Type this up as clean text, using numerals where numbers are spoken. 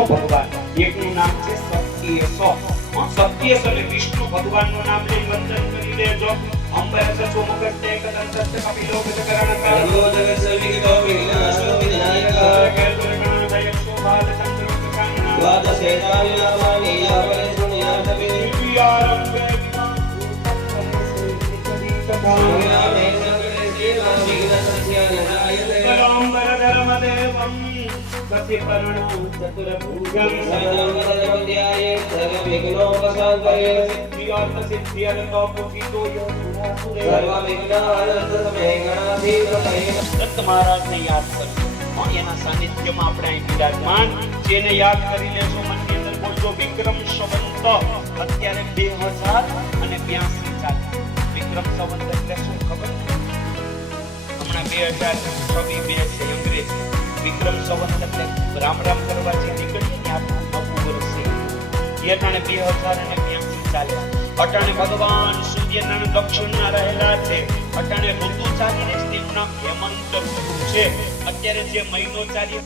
વિષ્ણુ ભગવાન. એકનું નામ છે સત્યેશ. સત્યેશ એટલે વિષ્ણુ ભગવાનનું નામ લઈ વંદન કરી લેજો. અંબરસ સોમકસ્તે કદંતસ્તે કપિલો ગજકરણકા નમો જગત્સર્વિકિતો વિઘ્નાશો વિનાયકા કેતુર્ગણાધય શોભાલચંદ્રોપકાંગના દ્વાદશેતાની નામાની યાવરે શૃણ્યાતમે દિવ્યારંભે સંગ્રામે સંકટે સેવા વિઘ્નસસ્યાનનાયતે અંબરધર્મદેવં કતિપર્ણો ચતુર્ભુજં શરણં વરદપદ્યાય સર્વવિઘ્નોપશાन्तये સિદ્ધ્યર્થો પુજિતો સર્વ વિઘ્નહરસ્તમે ગણાધીપતયે દત્ત મહારાજને યાદ કરો. એના સાનિધ્યમાં આપણે અહીં બિરાજમાન જેને યાદ કરી લેશો. મનની અંદર બોલજો વિક્રમ સંવંત. અત્યારે 2082 ચાલે. વિક્રમ સંવંત એટલે શું ખબર? હમણાં 2026 છે અંગ્રેજી. વિક્રમ સંવંત એટલે રામ રામ કરવા જે નીકળીએ ને આપણું નવું વર્ષ છે. એ અટાણે 2082 ચાલે. અટાણે ભગવાન સૂર્યના દક્ષિણમાં રહેલા છે. અટાણે ઋતુ ચાલી રહી છે. તેનું નામ હેમંત ઋતુ છે. અત્યારે જે મહિનો ચાલી